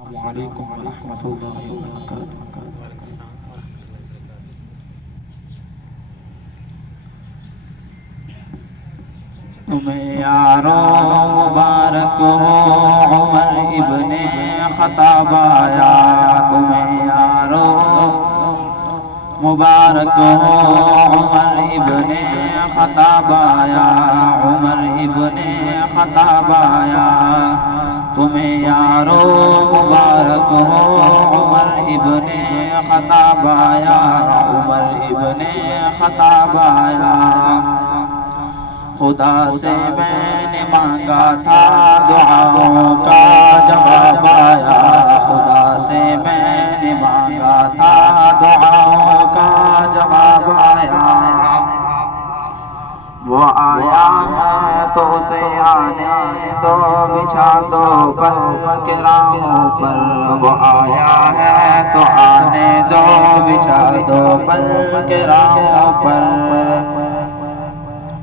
السلام علیکم ورحمۃ اللہ وبرکاتہ۔ تمہیں یارو مبارک ہو عمر ابن خطاب آیا، تمہیں یارو مبارک ہو عمر ابن خطاب آیا، عمر ابن خطاب آیا، تمہیں یارو مبارک ہو عمر ابن خطاب آیا، عمر ابن خطاب آیا۔ خدا سے میں نے مانگا تھا دعاؤں کا جواب آیا، خدا سے میں نے مانگا تھا دعاؤں کا جواب آیا۔ وہ آیا ہے تو اسے آنے دو، بچھا دو پل کے راہوں پر، وہ آیا ہے تو آنے دو، بچھا دو پل کے راہوں پر۔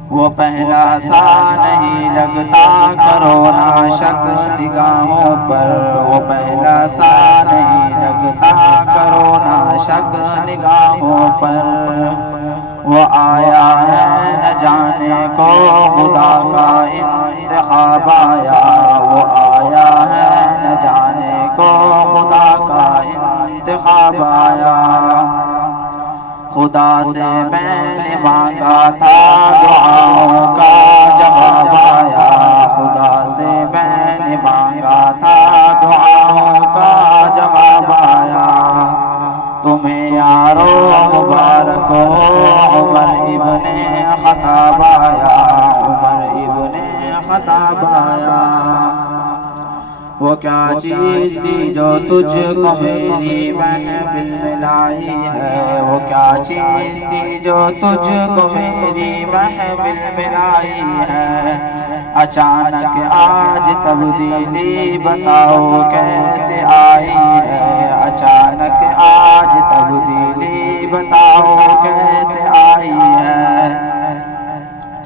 وہ پہلا سا نہیں لگتا کرو نا شک نگاہوں پر، وہ پہلا سا نہیں لگتا کرو نا شک نگاہوں پر۔ وہ آیا ہے نہ جانے کو خدا کا انتخاب آیا، وہ آیا ہے نہ جانے کو خدا کا انتخاب آیا۔ خدا سے میں نے مانگا تھا دعاؤں کا جواب آیا، خدا سے میں نے مانگا تھا دعاؤں کا جواب آیا۔ تمہیں یارو مبارک ہو عمر ابن خطاب آیا، عمر ابن خطاب آیا۔ وہ کیا چیز تھی جو تجھ کو میری محفل میں لائی ہے، وہ کیا چیز تھی جو تجھ کو میری محفل میں لائی ہے۔ اچانک آج تبدیلی بتاؤ کیسے آئی ہے، اچانک آج تبدیلی بتاؤ کیسے آئی ہے۔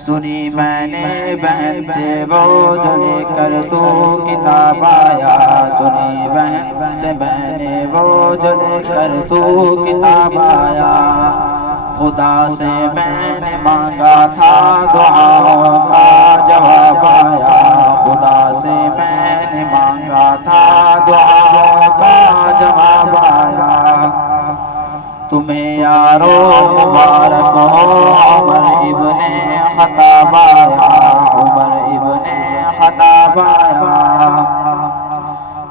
سنی میں نے بہن سے وہ جو لے کر تو کتاب آیا، سنی بہن سے میں نے وہ جو لے کر تو کتاب آیا۔ خدا سے میں نے مانگا تھا دعاؤں کا جواب آیا، خدا سے میں نے مانگا تھا دعاؤں کا جواب آیا۔ تمہیں یارو مبارک ہو عمر ابن خطاب آیا، عمر ابن خطاب آیا۔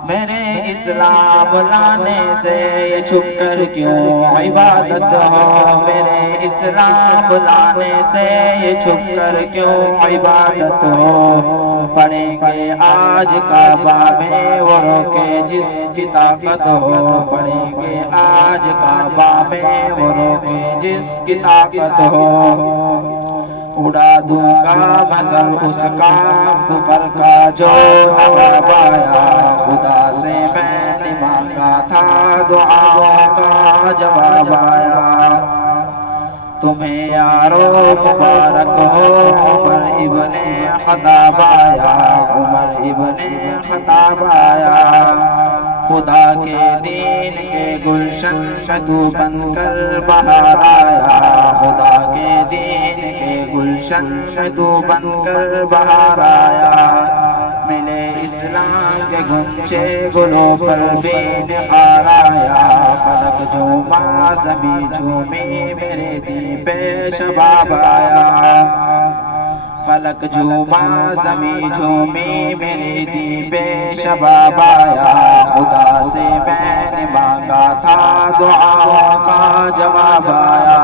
میرے اسلام لانے سے یہ چھپ کر کیوں عبادت ہو، میرے اسلام لانے سے یہ چھپ کر کیوں عبادت ہو۔ پڑھیں گے آج کعبہ میں وہ روکے جس کی طاقت ہو، پڑھیں گے آج کعبہ میں وہ روکے جس کی طاقت ہو۔ اڑا دوں گا مثل اس کا کفر کا جو عذاب آیا، خدا سے میں نے مانگا تھا دعاؤں کا جواب آیا۔ تمہیں یارو مبارک ہو عمر ابن خطاب آیا، عمر ابن خطاب آیا۔ خدا کے دین کے گلشن میں تو بن کر بہار آیا، خدا کے دین کے گلشن میں تو بن کر بہار آیا۔ ملے اسلام کے گنچے گلوں پر بھی نخار آیا، فلک جھوما زمیں جھومی میرے دین پہ شباب آیا، فلک جھوما زمیں جھومی میرے دین پہ شباب آیا۔ خدا سے میں نے مانگا تھا دعاؤں کا جواب آیا۔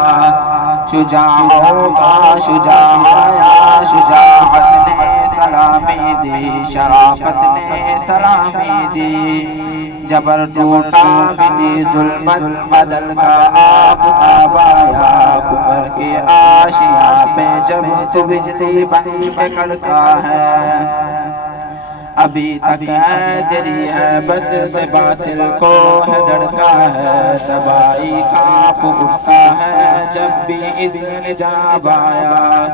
شجاعوں کا شجاع آیا، شجاعت نے سلامی دی، شرافت نے سلامی دی۔ جبر ٹوٹا ملی ظلمت بدل کا آفتاب آیا، کفر کے آشیاں پہ جب تو بجلی بن کے کڑکا ہے۔ ابھی تک ہے تیری حیبت سے باطل کو ہے دھڑکا ہے، سبائی کانپ اٹھتا ہے جب بھی اس نجاب آیا،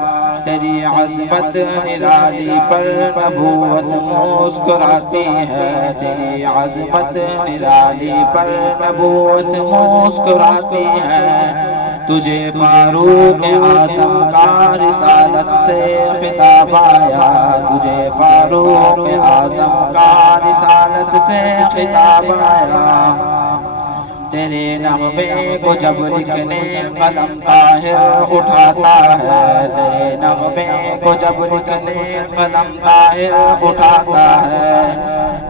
تیری عظمت نرالی پر نبوت مسکراتی ہے، تیری عظمت نرالی پر نبوت مسکراتی ہے، تجھے فاروق اعظم کا رسالت سے خطاب آیا، تجھے فاروق اعظم کا رسالت سے خطاب آیا، تیرے نغمے کو جب لکھنے قلم طاہر اٹھاتا ہے، تیرے نغمے کو جب لکھنے قلم طاہر اٹھاتا ہے،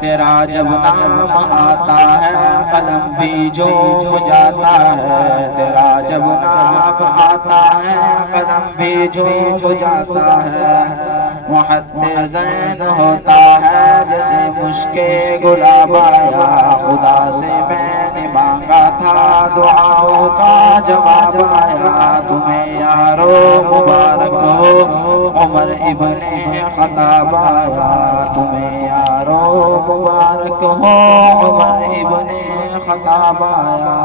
تیرا جب نام آتا ہے قلم بھی جھوم جاتا ہے، تیرا جب نام آتا ہے قلم بھی جھوم جاتا ہے، محدث زین ہوتا ہے جیسے مشک گلاب آیا، خدا سے میں نے مانگا تھا دعاؤں کا جواب آیا، تمہیں یارو مبارک ہو عمر ابن خطاب آیا، تمہیں یارو مبارک ہو عمر ابن خطاب آیا۔